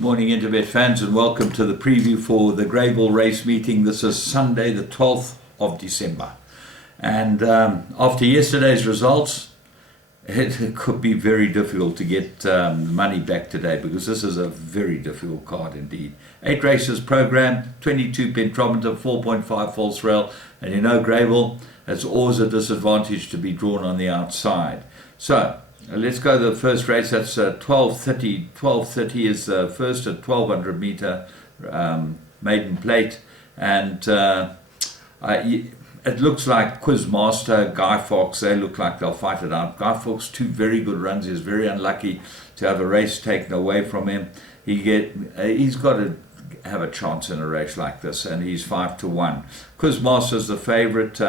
Morning, Interbet fans, and welcome to the preview for the Greyville race meeting. This is Sunday, the 12th of December. And after yesterday's results, it could be very difficult to get money back today because this is a very difficult card indeed. 8 races programmed, 22 pentrometer, 4.5 false rail, and you know Greyville, it's always a disadvantage to be drawn on the outside. So let's go to the first race. That's 12:30. 12:30 is the first at 1200 meter maiden plate, and it looks like Quizmaster, Guy Fawkes, they look like they'll fight it out. Guy Fawkes, 2 very good runs. He's very unlucky to have a race taken away from him. He's got to have a chance in a race like this, and he's 5-1. Quizmaster's the favourite.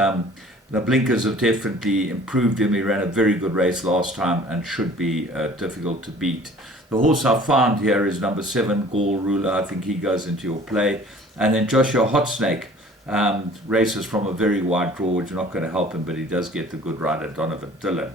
The blinkers have definitely improved him. He ran a very good race last time and should be difficult to beat. The horse I found here is number 7, Gall Ruler. I think he goes into your play. And then Joshua Hotsnake races from a very wide draw, which is not going to help him, but he does get the good rider, Donovan Dillon.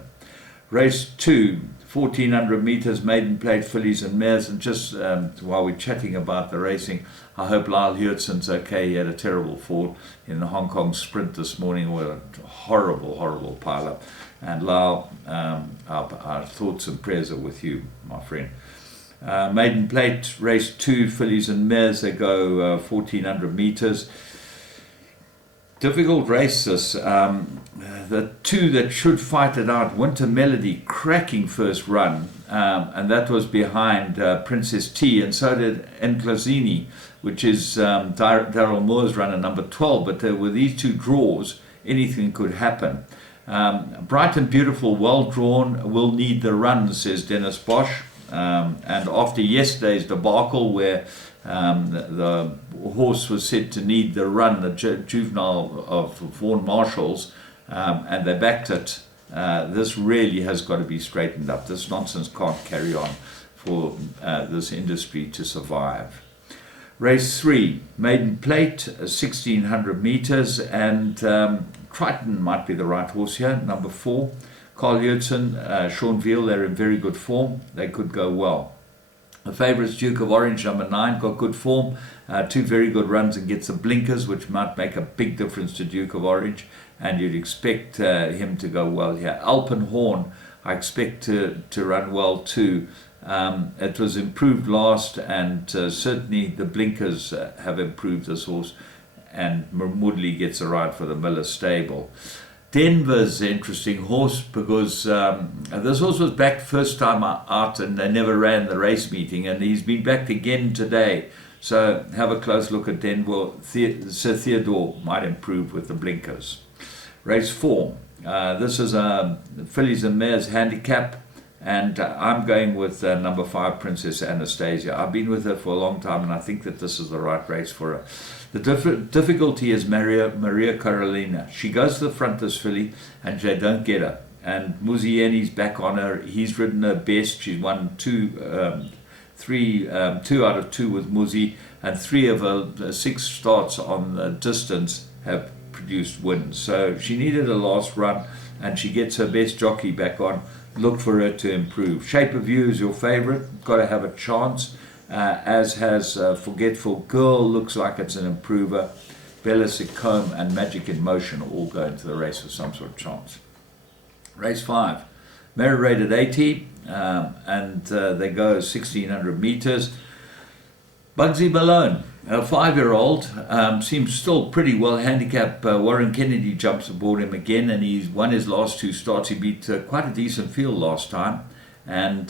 Race 2, 1400 meters, maiden plate, fillies and mares. And just while we're chatting about the racing, I hope Lyle Hewittson's okay. He had a terrible fall in the Hong Kong sprint this morning with a horrible pile-up. And Lyle, our thoughts and prayers are with you, my friend. Maiden plate, race 2, fillies and mares. They go 1400 meters. Difficult race this. The 2 that should fight it out, Winter Melody, cracking first run, and that was behind Princess T, and so did Enclosini, which is Daryl Moore's runner, number 12. But with these 2 draws, anything could happen. Bright and Beautiful, well drawn, will need the run, says Dennis Bosch. And after yesterday's debacle where the horse was said to need the run, the juvenile of Vaughan Marshalls, and they backed it, this really has got to be straightened up. This nonsense can't carry on for this industry to survive. Race 3, maiden plate, 1600 meters, and Triton might be the right horse here, number 4. Carl Hewitson, Sean Veal, they're in very good form. They could go well. The favourites, Duke of Orange, number 9, got good form. 2 very good runs and gets the blinkers, which might make a big difference to Duke of Orange. And you'd expect him to go well here. Alpenhorn, I expect to run well too. It was improved last, and certainly the blinkers have improved this horse. And Moodley gets a ride for the Miller stable. Denver's an interesting horse because this horse was backed first time out and they never ran the race meeting, and he's been backed again today. So have a close look at Denver. Sir Theodore might improve with the blinkers. Race 4. This is a fillies and mares handicap, and I'm going with number 5, Princess Anastasia. I've been with her for a long time, and I think that this is the right race for her. The difficulty is Maria Carolina. She goes to the front, this filly, and they don't get her. And Muzieni's back on her. He's ridden her best. She's won 2 out of 2 with Muzi, and 3 of her 6 starts on the distance have produced wins. So she needed a last run, and she gets her best jockey back on. Look for her to improve. Shape of You is your favourite. Got to have a chance. As has Forgetful Girl, looks like it's an improver. Bella Sicome and Magic in Motion all go into the race with some sort of chance. Race 5, merit rated 80, and they go 1600 meters. Bugsy Malone, a 5-year-old, seems still pretty well handicapped. Warren Kennedy jumps aboard him again, and he's won his last 2 starts. He beat quite a decent field last time. And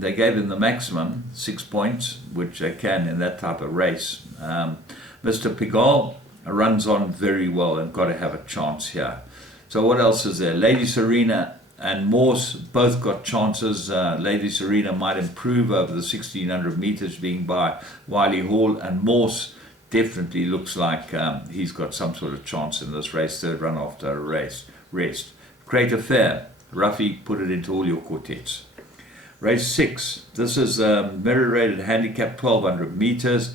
they gave him the maximum, 6 points, which they can in that type of race. Mr. Pigalle runs on very well and got to have a chance here. So what else is there? Lady Serena and Morse both got chances. Lady Serena might improve over the 1600 meters being by Wiley Hall, and Morse definitely looks like he's got some sort of chance in this race, 3rd run after a rest. Great Affair, Ruffy, put it into all your quartets. Race 6, this is merit rated handicap, 1200 meters.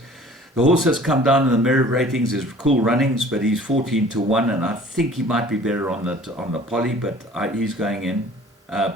The horse has come down in the merit ratings, is Cool Runnings, but he's 14-1, and I think he might be better on the poly, but he's going in.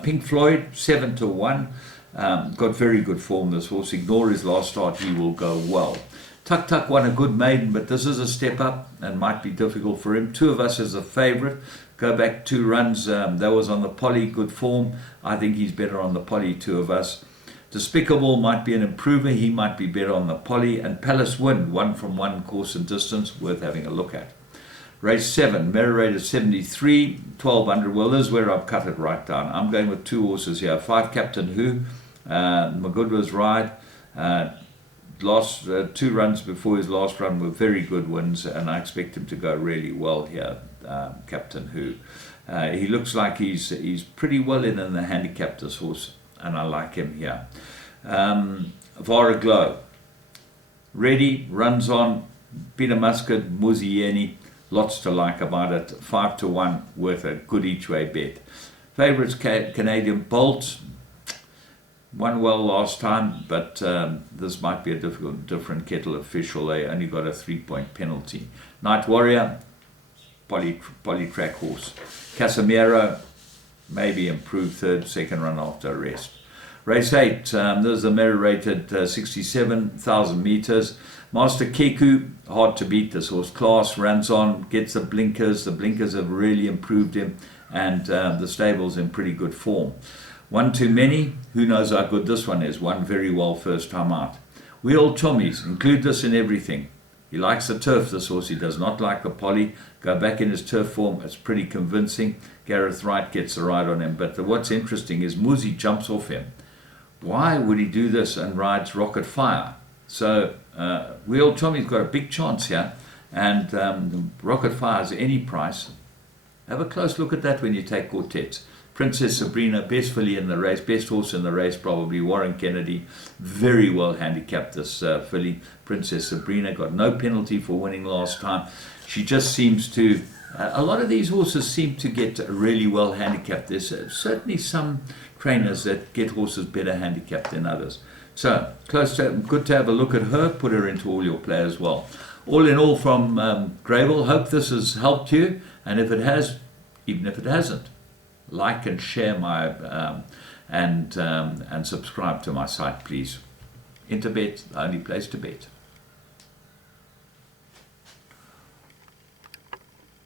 Pink Floyd, 7-1. Got very good form, this horse. Ignore his last start, he will go well. Tuk Tuk won a good maiden, but this is a step up and might be difficult for him. Two of Us is a favourite. Go back 2 runs. That was on the Polly, good form. I think he's better on the Polly, Two of Us. Despicable might be an improver. He might be better on the Polly. And Palace Wind, 1 from 1 course and distance, worth having a look at. Race 7, Merit Rate at 73, 1200. Well, this is where I've cut it right down. I'm going with 2 horses here. 5, Captain Who. Magudwa's ride. Last 2 runs before his last run were very good wins, and I expect him to go really well here, Captain Who. He looks like he's pretty well in the handicap, this horse, and I like him here. Vara Glow. Ready, runs on. Peter Muscat, Muzieni. Lots to like about it. 5 to 1, worth a good each way bet. Favourites, Canadian Bolt. Won well last time, but this might be a different kettle of fish, or they only got a 3-point penalty. Night Warrior, poly track horse. Casemiro, maybe improved third, second run after a rest. Race 8, this is a merit rated 67,000 meters. Master Keku, hard to beat this horse. Class, runs on, gets the blinkers. The blinkers have really improved him, and the stable's in pretty good form. One Too Many, who knows how good this one is. Won very well first time out. We All Chommies, include this in everything. He likes the turf, this horse. He does not like the Polly. Go back in his turf form. It's pretty convincing. Gareth Wright gets the ride on him. But what's interesting is Muzi jumps off him. Why would he do this and rides Rocket Fire? So We All Chommie's got a big chance here. And Rocket Fire is any price. Have a close look at that when you take quartets. Princess Sabrina, best filly in the race, best horse in the race probably. Warren Kennedy, very well handicapped this filly. Princess Sabrina got no penalty for winning last time. She just seems to, a lot of these horses seem to get really well handicapped. There's certainly some trainers that get horses better handicapped than others. So, good to have a look at her, put her into all your play as well. All in all from Greyville, hope this has helped you, and if it has, even if it hasn't, like and share my and subscribe to my site, please. Interbet, the only place to bet.